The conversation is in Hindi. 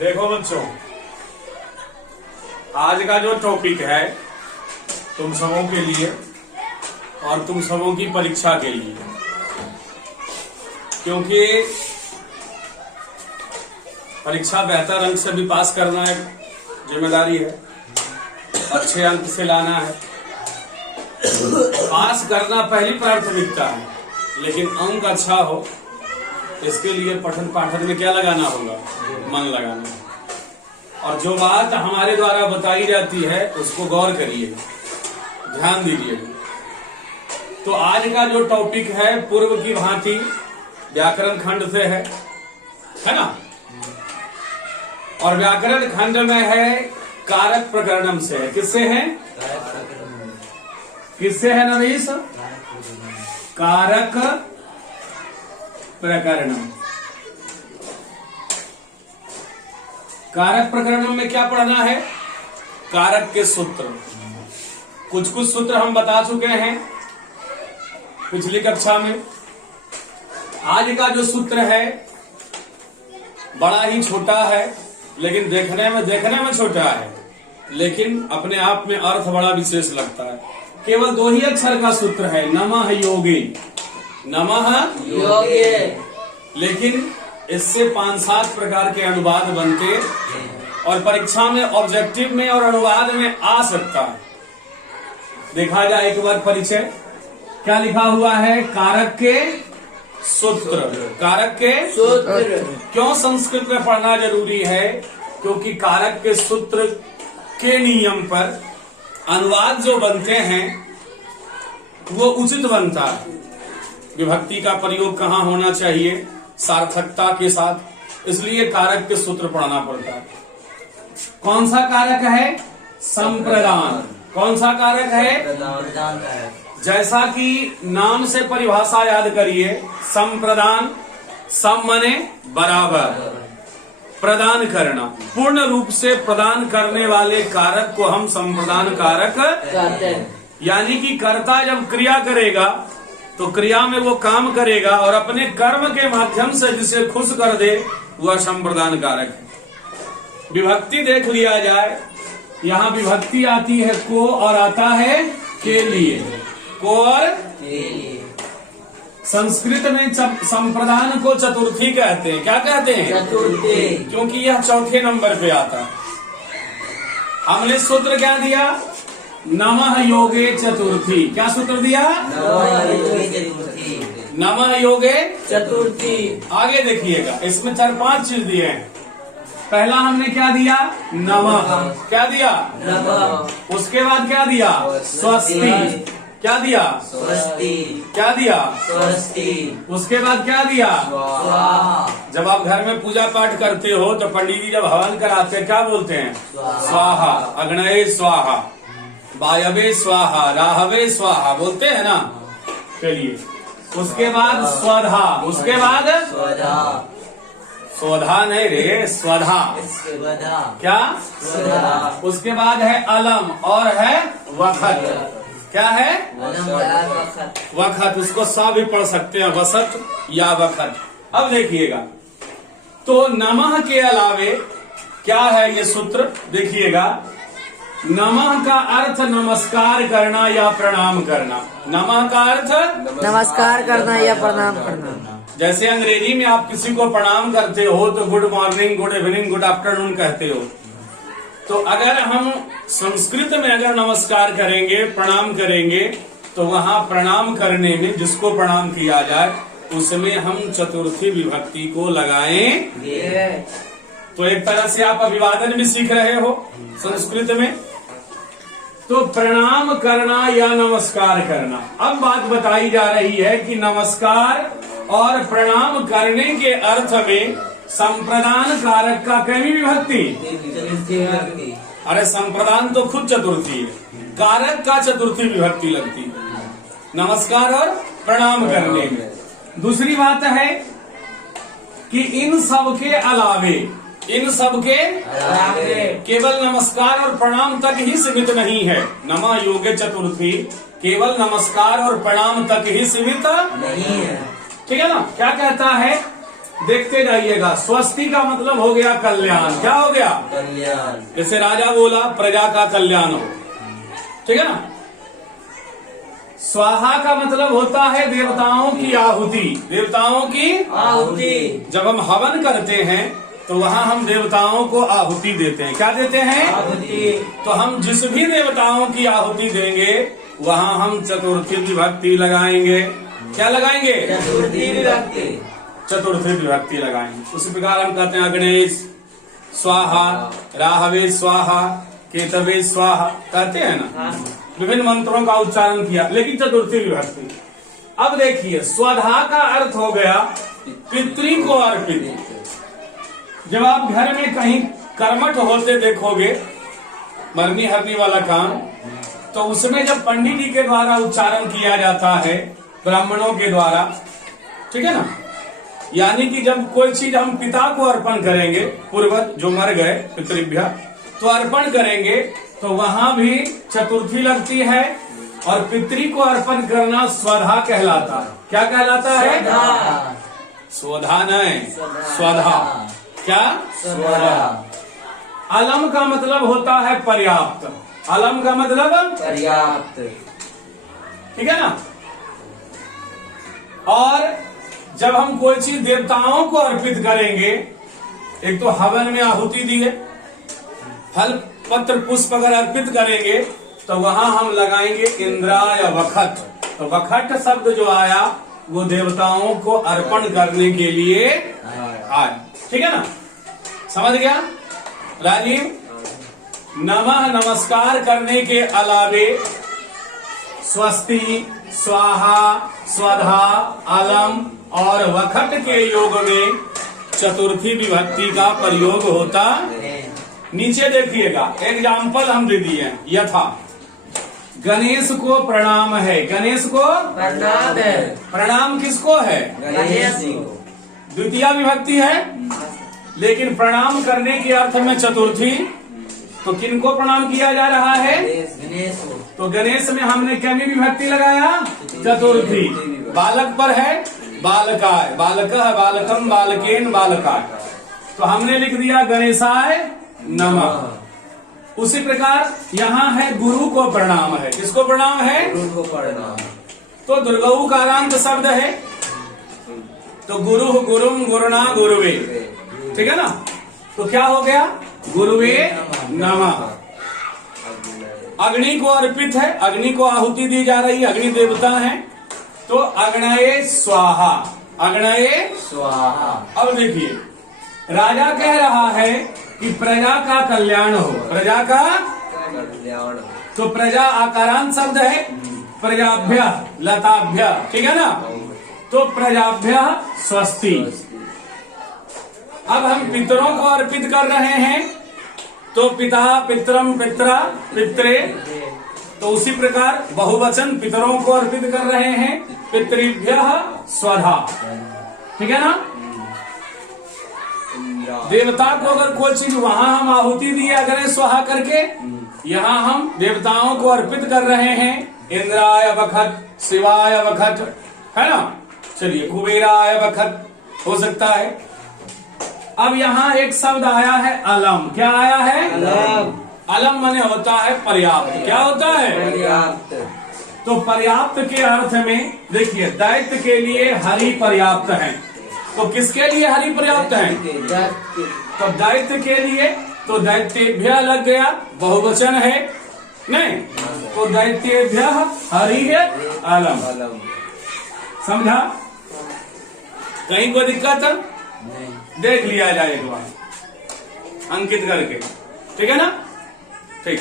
देखो बच्चों, आज का जो टॉपिक है तुम सबों के लिए और तुम सबों की परीक्षा के लिए, क्योंकि परीक्षा बेहतर अंक से भी पास करना है, जिम्मेदारी है, अच्छे अंक से लाना है। पास करना पहली प्राथमिकता है, लेकिन अंक अच्छा हो इसके लिए पठन पाठन में क्या लगाना होगा? मन लगाना। और जो बात हमारे द्वारा बताई जाती है उसको गौर करिए, ध्यान दीजिए। तो आज का जो टॉपिक है पूर्व की भांति व्याकरण खंड से है ना? और व्याकरण खंड में है कारक प्रकरणम से है। किससे है? किससे है नरेश? कारक प्रकरणम। कारक प्रकरणम में क्या पढ़ना है? कारक के सूत्र। कुछ सूत्र हम बता चुके हैं पिछली कक्षा में। आज का जो सूत्र है बड़ा ही छोटा है, लेकिन देखने में छोटा है, लेकिन अपने आप में अर्थ बड़ा विशेष लगता है। केवल 2 ही अक्षर का सूत्र है, नमः योगे। नमः योगे। लेकिन इससे 5-7 प्रकार के अनुवाद बनते और परीक्षा में ऑब्जेक्टिव में और अनुवाद में आ सकता है। देखा जाए एक बार परिचय क्या लिखा हुआ है? कारक के सूत्र। कारक के सूत्र क्यों संस्कृत में पढ़ना जरूरी है? क्योंकि कारक के सूत्र के नियम पर अनुवाद जो बनते हैं वो उचित बनता है। विभक्ति का प्रयोग कहाँ होना चाहिए सार्थकता के साथ, इसलिए कारक के सूत्र पढ़ना पड़ता है। कौन सा कारक है? संप्रदान। कौन सा कारक है? जैसा कि नाम से परिभाषा याद करिए, संप्रदान, सम मने बराबर, प्रदान करना, पूर्ण रूप से प्रदान करने वाले कारक को हम संप्रदान कारक कहते हैं। यानी कि कर्ता जब क्रिया करेगा तो क्रिया में वो काम करेगा और अपने कर्म के माध्यम से जिसे खुश कर दे वह संप्रदान कारक है। विभक्ति देख लिया जाए, यहाँ विभक्ति आती है को और आता है के लिए। को और के लिए। संस्कृत में संप्रदान को चतुर्थी कहते हैं। क्या कहते हैं? चतुर्थी। क्योंकि यह चौथे नंबर पे आता है। हमने सूत्र क्या दिया? नमः योगे चतुर्थी। क्या सूत्र दिया? नमः योगे चतुर्थी। नमः योगे चतुर्थी। आगे देखिएगा, इसमें 4-5 चीज दिए हैं। पहला हमने क्या दिया? नमः। क्या दिया? नमः। उसके बाद क्या दिया? स्वस्ति। क्या दिया? स्वस्ति। क्या दिया? स्वस्ति। उसके बाद क्या दिया? स्वाहा। जब आप घर में पूजा पाठ करते हो तो पंडित जी जब हवन कराते हैं क्या बोलते हैं? स्वाहा। अग्नये स्वाहा, वायवे स्वाहा, राहवे स्वाहा बोलते हैं ना। चलिए, उसके बाद स्वधा। उसके बाद स्वधा। स्वधा नहीं रे, स्वधा। क्या? स्वधा। उसके बाद है अलम और है वखत। क्या है? वखत। उसको सा भी पढ़ सकते हैं, वसत या वखत। अब देखिएगा, तो नमः के अलावे क्या है ये सूत्र? देखिएगा, नमः का अर्थ नमस्कार करना या प्रणाम करना। नमः का अर्थ नमस्कार करना या प्रणाम करना। जैसे अंग्रेजी में आप किसी को प्रणाम करते हो तो good morning, good evening, good afternoon कहते हो। तो अगर हम संस्कृत में अगर नमस्कार करेंगे, प्रणाम करेंगे, तो वहाँ प्रणाम करने में जिसको प्रणाम किया जाए उसमें हम चतुर्थी विभक्ति को लगाएंगे। तो एक तरह से आप अभिवादन भी सीख रहे हो संस्कृत में। तो प्रणाम करना या नमस्कार करना। अब बात बताई जा रही है कि नमस्कार और प्रणाम करने के अर्थ में संप्रदान कारक का कैवी विभक्ति? अरे संप्रदान तो खुद चतुर्थी है, कारक का चतुर्थी विभक्ति लगती है नमस्कार और प्रणाम करने में। दूसरी बात है कि इन सब के अलावे केवल नमस्कार और प्रणाम तक ही सीमित नहीं है। नमः योगे चतुर्थी केवल नमस्कार और प्रणाम तक ही सीमित नहीं है। ठीक है ना? क्या कहता है देखते जाइएगा। स्वस्ति का मतलब हो गया कल्याण। क्या हो गया? कल्याण। जैसे राजा बोला प्रजा का कल्याण हो, ठीक है ना। स्वाहा का मतलब होता है देवताओं की आहुति। देवताओं की आहुति। जब हम हवन करते हैं तो वहाँ हम देवताओं को आहुति देते हैं। क्या देते हैं? आहुति। तो हम जिस भी देवताओं की आहुति देंगे वहाँ हम चतुर्थी विभक्ति लगाएंगे। क्या लगाएंगे? चतुर्थी विभक्ति। चतुर्थी विभक्ति लगाएंगे। उसी प्रकार हम कहते हैं गणेश स्वाहा, राहवे स्वाहा, केतवे स्वाहा, कहते हैं ना। विभिन्न मंत्रों का उच्चारण किया, लेकिन चतुर्थी विभक्ति। अब देखिए स्वधा का अर्थ हो गया पितृ को अर्पित। जब आप घर में कहीं कर्मठ होते देखोगे, मरनी हरनी वाला काम, तो उसमें जब पंडित जी के द्वारा उच्चारण किया जाता है, ब्राह्मणों के द्वारा, ठीक है ना, यानी कि जब कोई चीज हम पिता को अर्पण करेंगे, पूर्वज जो मर गए पितृभ्य, तो अर्पण करेंगे तो वहां भी चतुर्थी लगती है। और पितृ को अर्पण करना स्वधा कहलाता है। क्या कहलाता है? स्वधा नहीं, स्वधा। क्या? स्वधा। अलम का मतलब होता है पर्याप्त। अलम का मतलब पर्याप्त। ठीक है ना। और जब हम कोई चीज देवताओं को अर्पित करेंगे, एक तो हवन में आहुति दिए, फल पत्र पुष्प अगर अर्पित करेंगे तो वहां हम लगाएंगे इंद्राय वखट। तो वखट शब्द जो आया वो देवताओं को अर्पण करने के लिए आया। ठीक है ना, समझ गया राजीव? नमः नमस्कार करने के अलावे स्वस्ति, स्वाहा, स्वधा, अलम और वखट के योग में चतुर्थी विभक्ति का प्रयोग होता। नीचे देखिएगा, एग्जाम्पल हम दे दिए। यथा गणेश को प्रणाम है। गणेश को प्रणाम है। प्रणाम किसको है? गणेश को। द्वितीय विभक्ति है, लेकिन प्रणाम करने के अर्थ में चतुर्थी। तो किनको प्रणाम किया जा रहा है? गणेश को। तो गणेश में हमने क्या में विभक्ति लगाया? चतुर्थी। बालक पर है बालकाय, बालकः, बालकम, बालकेन, बालकाय। तो हमने लिख दिया गणेशाय नमः। उसी प्रकार यहाँ है गुरु को प्रणाम है। किसको प्रणाम है? गुरु को प्रणाम। तो दुर्गऊ कारांत शब्द है, तो गुरु, गुरुम, गुरुना, गुरुवे। ठीक है ना। तो क्या हो गया? गुरुवे नमः। अग्नि को अर्पित है, अग्नि को आहुति दी जा रही है, अग्नि देवता है, तो अग्नये स्वाहा। अग्नये स्वाहा। अब देखिए, राजा कह रहा है कि प्रजा का कल्याण हो। प्रजा का कल्याण। तो प्रजा आकारांत शब्द है, प्रजाभ्य, लताभ्य, ठीक है ना। तो प्रजाभ्य स्वस्ति। अब हम पितरों को अर्पित कर रहे हैं, तो पिता, पितरम, पित्रा, पित्रे। तो उसी प्रकार बहुवचन पितरों को अर्पित कर रहे हैं, पितृभ्यः स्वधा। ठीक है ना। देवता को अगर कोई चीज वहां हम आहुति दिया करें स्वाहा करके, यहाँ हम देवताओं को अर्पित कर रहे हैं। इंद्राय वखट, शिवाय वखट, है ना। चलिए, कुबेराय वखट हो सकता है। अब यहाँ एक शब्द आया है अलम। क्या आया है? अलम। अलम माने होता है पर्याप्त। क्या होता है? पर्याप्त। तो पर्याप्त के अर्थ में देखिए, दैत्य के लिए हरि पर्याप्त है। तो किसके लिए हरि पर्याप्त है? तो दैत्य के लिए, तो दैत्येभ्य लग गया, बहुवचन है नहीं, तो दैत्येभ्य हरि है अलम। समझा? कहीं कोई दिक्कत है? देख लिया जाए एक बार अंकित करके। ठीक है ना। ठीक।